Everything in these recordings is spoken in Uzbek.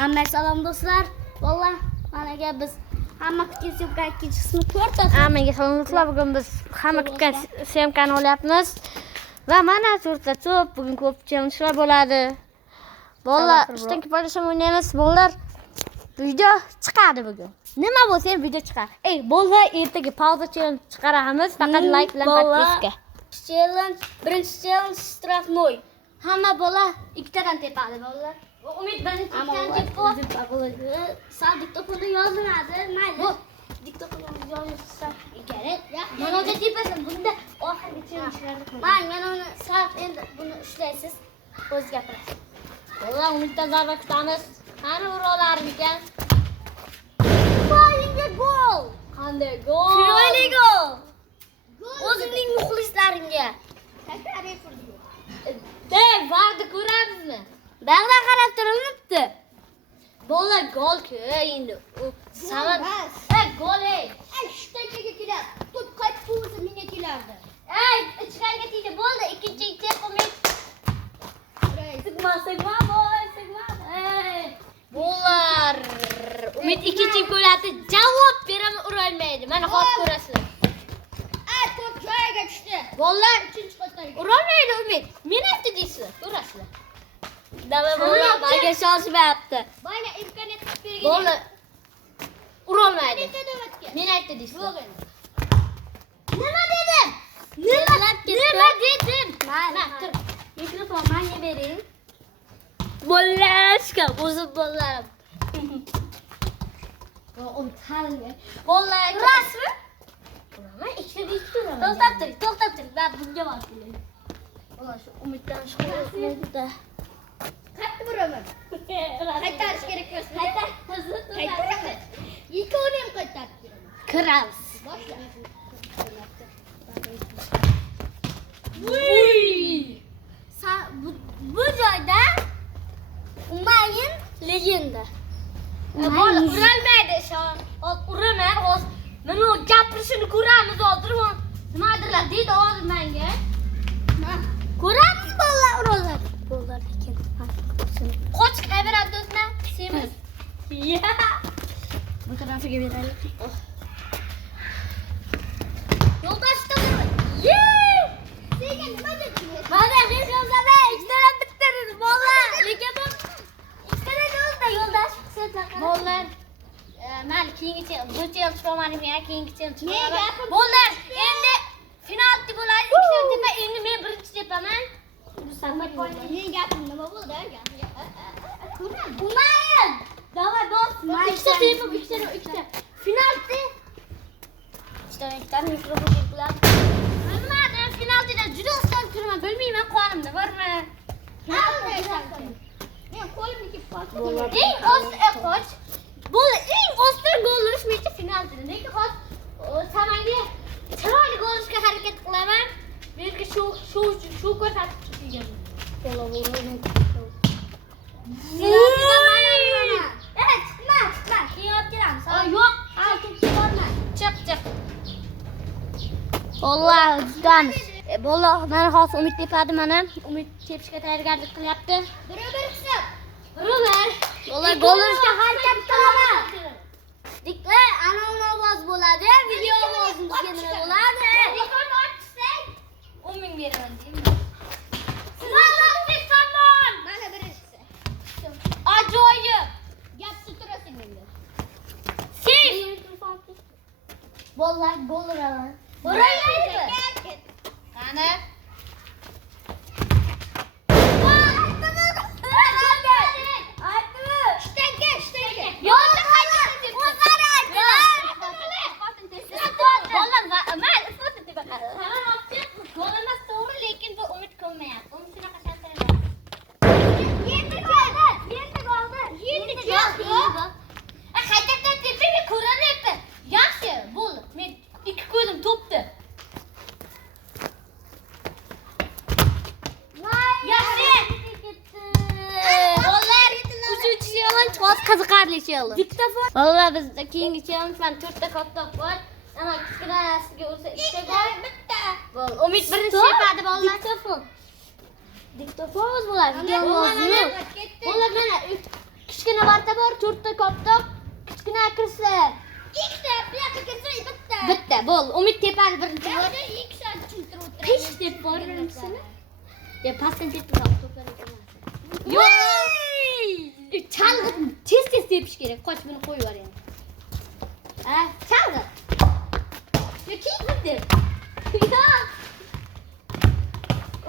Hamma salom do'stlar. Vallah, managa biz hamma kutgan syomka ikkinchi qismini ko'rdik. Hammaga salom do'stlar. Bugun biz hamma kutgan syomkani olyapmiz. Va mana to'rtta to'p, bugun ko'p challenge'lar bo'ladi. Vallah, ishdan kelib paylaşam o'ynaymiz. Bolalar video chiqadi bugun. Nima bo'lsa ham video chiqadi. Bolalar ertaga pauza challenge chiqaramiz. Faqat like bilan podpiska. Challenge, birinchi challenge strafnoy. Hamma bola ikkitadan tepadi bolalar. Umid birinchidan tepadi. Sal diktofonni yoziladi. Mayli. Diktofonni yozsa kerak. Mana unda tepasan. Bunda oxirgi challenge'larni qilamiz. Mana uni sal endi buni ushlaysiz. O'z gapirasiz. Vallah Umiddan zarba kutamiz. Qani urolarim ekan. Qo'yinga gol. Qanday gol? Chiroyli gol. O'zimning muxlislarimga. Varni ko'ramizmi? Bag'da qarab turilibdi. Bolalar gol-ku endi. Savat. Gol ey. Shunchaga keladi. To'p qaytib bo'lsa menga kelardi. Ichkariga tegdi. Bo'ldi. Ikkinchi Umid. Sigma boy, sigma. Bolalar. Umid ikkinchi golni javob berami urolmaydi. Mana hozir ko'rasizlar. To'p joyiga tushdi. Bolalar Uchinchi qatorga. urolmaydi Umid. Men aytdi deysizlar. Ko'rasizlar. Davay bolalar balga shoshmayapti. Bayna imkoniyat bergan. Bolalar urolmaydi. Men aytdi deysizlar. Nima dedim? Nima dedim? Mana tur. Mikrofon menga bering. Bolashka, o'zim bolalar. Bolalar Rasmi? uraman, ikkita uraman. To'xtab tur. Ben bunga boshlayman. Ular shu Umiddan chiqmaydi. Qaytib uraman. Qaytarish kerak emas. Qaytaramiz. Ikkovini ham qaytarib beraman. Kiramiz. Boshla. Bu joyda Umayn legenda. Bola urolmaydi shon. Uraman, hozir nima gapirishini ko'ramiz hozir. Nimadirlar deydi hozir menga. Ko'ramiz bolalar uroladi. Bolalar ekan. Qoch qayberadi do'stlar. Semiz. Bu tarafiga beraylik. Yo'ldoshda Sen nima deding? Mana hech yo'lda ikkitadan bittariz bolalar. Lekin bu ikkitadan yo'ldosh hisoblanadi. Bolalar mayli keyingi bu challenge qilmadim, keyingi challenge. Bolalar endi finalda bo'ladi. Ikkita tepa endi men birinchi tepaman. Men gapim nima bo'ldi? Umayn! Davay bos. Ikkita tepa, ikkita. Finalda ikkita mikrofon keladi. nimadir finalda juda ustoz turaman. Bilmayman qonimda bormi? Men qo'limni kep qoldim. Eng osti qoch. Bola eng osti gol urishmaycha finalda. Lekin hozir samanga chiroyli gol urishga harakat qilaman. Belki shu ko'rsatib chiqaman. Bola uradi. Chiqma. Kiyib kelamiz. Yo'q, chiq. Bolalar judamiz. Bolalar mana hozir Umid tepadi mana. Umid tepishga tayyorgarlik qilyapti. Bir hisob. Bolalar gol urishga harakat qilaman. Dikkat, ana uni ovoz bo'ladi, video ovozimizga nima bo'ladi? Telefonni ochsak, 10,000 beraman deyman. Mana birinchisi. Ajoyib. Gapni turasan endi. Siz Bolalar gol uraman. Uraydi. Qani? Qiziqarli challenge. Diktofon. Vallahi bizda keyingi challenge mana 4 ta katta bor. Ana kichkinasiga ursa 2 ta gol. Bitta. Gol. Umid birinchi tepadi bolalar. Diktofon. Diktofon bo'ladi. Bolalar mana kichkina marta bor, 4 ta koptok, kichkina kirsa. Ikkita, bu yoqqa kirsa bitta. Bitta, bo'l. Umid tepani birinchi bor. Yo'qda ikkita tushuntirib o'tiraman. Qish deb bor birinchisini. Ya pasdan ketib qoldi. Yo'q. Chalg'it tez tepish kerak. Qoch buni qo'yib yuboring. Chalg'it. Yo, kiyib deb. Yo'q.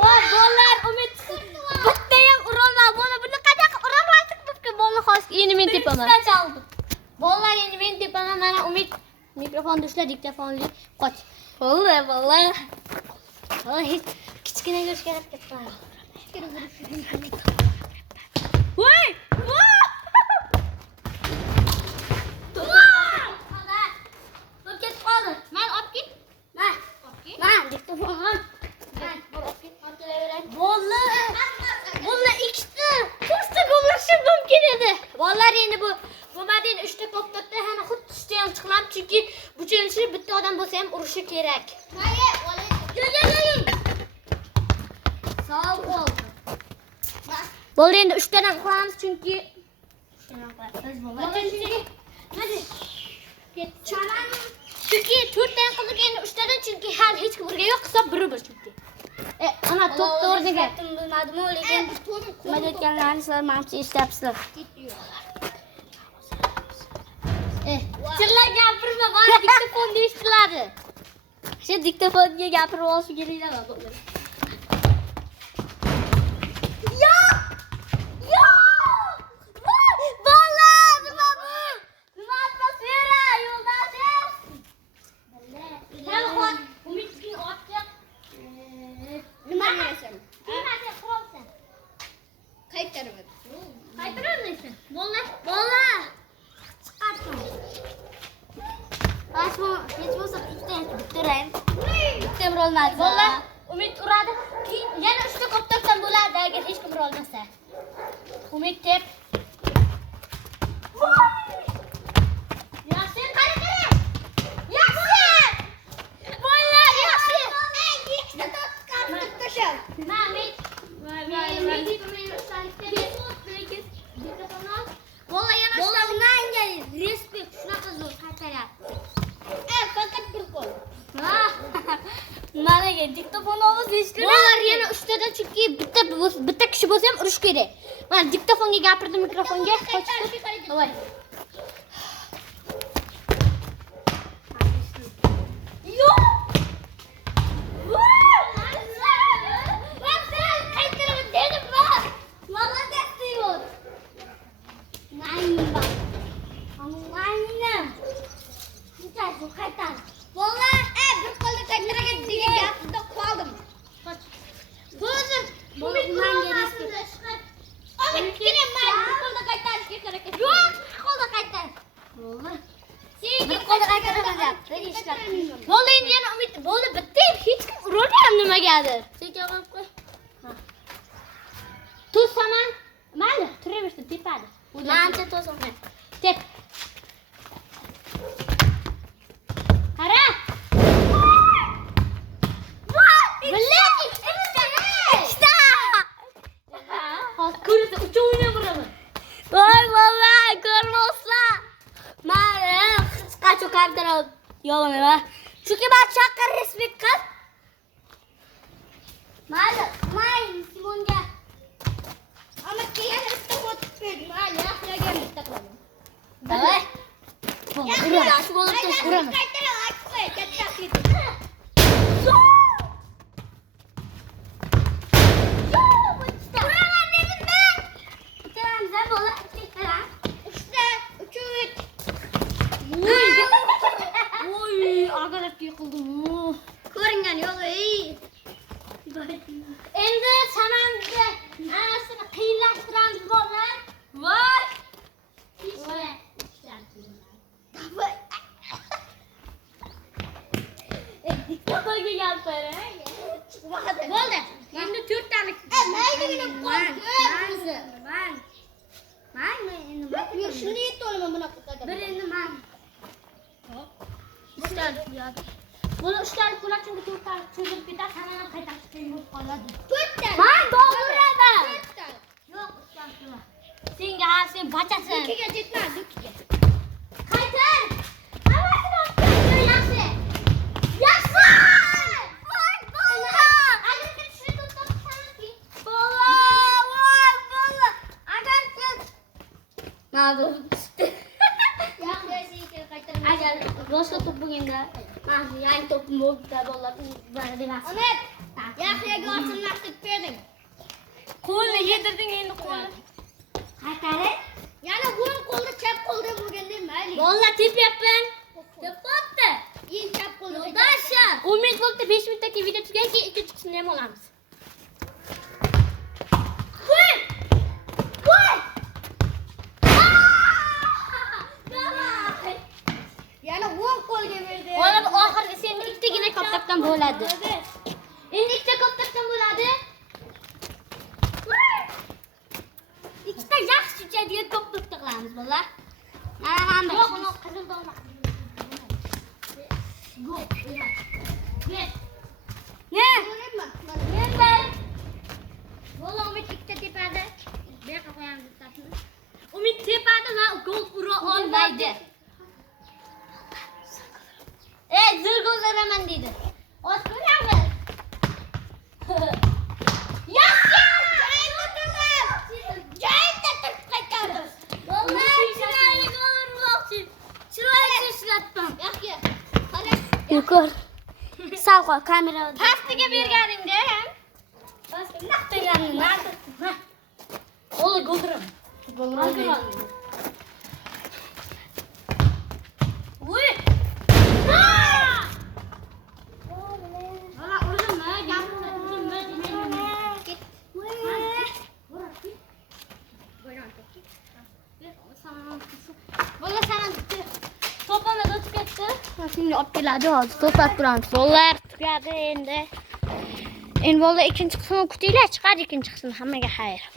Voy, bolalar, Umid. Bitta ham urolma. Bola buni qanaqa urolmadik bizga bolni hozir endi men tepaman. Bolalar endi men tepaman. Mana Umid mikrofonni ushla, diktofonli. Qoch. Bo'ldi, bolalar. Hech kichkina ko'rish kerak ketdi. Voy! Bolalar endi bu madin 3 ta koptokda hana xuddi tushda ham chiqmam, chunki bu chalishni bitta odam bo'lsa ham urishi kerak. Sağ ol. Bo'ldi endi 3 tadan qilamiz chunki hadi. Chunki 4 tadan qildik endi 3 tadan chunki hali hech kim urgan yo'q, hisob 1-1 chunki. Ana to'pni o'rniga. Bilmadim, lekin Nima aytganlarini sizlar menimcha eshityapsizlar. Chirlar gapirma, mana diktofonda eshitiladi. Shu diktofonga gapirib olish kerak bo'ladi. Bolalar, Umid uradi. Yana 3 ta koptokdan bo'ladi agar hech kim ura olmasa. Umid tep. Yaxshi, qara. Yaxshi. Bolalar, yaxshi. ikkita tortib tashab. Bola yana Menga respekt shunaqa zo'r qaytaryapti. Faqat bir qo'l. Mana diktofon ovoz eshitadi. Bolalar yana 3 tadan chunki bitta kishi bo'lsa ham urish kerak. Mana diktofonga gapirdim, mikrofonga qochib. Voy. Bolalar, bir qo'lda qaytaragan degan gapda qoldim. Umid menga respekt. Umid kerak, men bir qo'lda qaytarishga harakat qilaman. Yo'q, bir qo'lda qaytar. Bo'ldi. Bir qo'lda qaytaraman. Bo'ldi, endi yana Umid bo'ldi, bitta hech kim urolmayapti nimagadir. Sekin olib qo'y. To'saman. Mayli, turaversin, tepadi. Mencha to'saman. Tep. Qara. Ko'rsa uchovini ham uraman. Voy vallahi ko'rmoqsizlar. Mana hech qachon qaytarib yo'lini. Chunki men chaqqan respekt qil. Mayli, Simonga. Ammo keyin bitta o'tib berdim. Mayli, yaxshilagan bitta qilaman. Davay. Yaxshi bo'lib uraman. Qaytara, qo'y, katta qilib. Ko'ringan yo'q, Endi sanamizda anasini qiyinlashtiramiz bolalar. Voy. Diktofonga gapirang. Bo'ldi. Endi 4 talik. Maygina qo'ydi. Men endi shuni yetolaman bunaqa qilib. Bir endi men. Hop. Buni 3 talik bo'lar chunki 4 talik cho'zilib ketadi, hamma qaytarib qo'yib qoladi. 4 talik. Men do'g'riraman. 4 talik. Yo'q, 3 talik bo'lar. Senga sen bachasan. Ikkiga yetmadi, ikkiga. Qaytar. Hammasini olib yaxshi. Yaxshi! Voy bola! Agar ketishni to'xtatsanki. Bola. Agar ket. Nada chiqdi. Yaxshi, qaytarma. Agar boshqa to'p bo'lganda, mana yangi to'pim bo'ldi bolalar, bana demas. Ahmet, yaxshiga osilmaslik berding. Qo'lni yedirding endi qo'lni. Qaytari? Yana o'ng qo'lda chap qo'lda bo'lganda mayli. Bolalar tepyapman. Tepotdi. Eng chap qo'lda. Yo'ldasha. 10 minut bo'ldi, 5 minutdan keyin video tugagan keyin ikkinchi qismini ham olamiz. Qo'y! Yana o'ng qo'lga berdi. Mana bu oxirgi sening ikkitagina koptakdan bo'ladi. Endi ikkita koptakdan bo'ladi. Ikkita yaxshi uchadigan koptakda qilamiz bolalar. Mana yo'q, uni qizil dolma. Ne? Menday. Bola Umid ikkita tepadi. Bu yoqqa qo'yamiz bittasini. Umid tepadi va gol ura olmaydi. Zil gol uraman dedi. Osmonami? Yaxshi! Joyida turib qaytadi. Vallahi chiroyli gol urmoqchi. Chiroyli ishlatdim. Yaxshi. Qara. Yuqor. Sal qo'y kamerani. Pastiga berganingda ham. Pastga naqtaganini. Ola gol uraman. Uy! Bola sana to'pimni o'tib ketdi. Shunga olib keladi hozir to'xtab turamiz. Bolalar tugadi endi. Endi bola ikkinchi qismini kutinglar, chiqadi ikkinchi qismi. Hammaga xayr.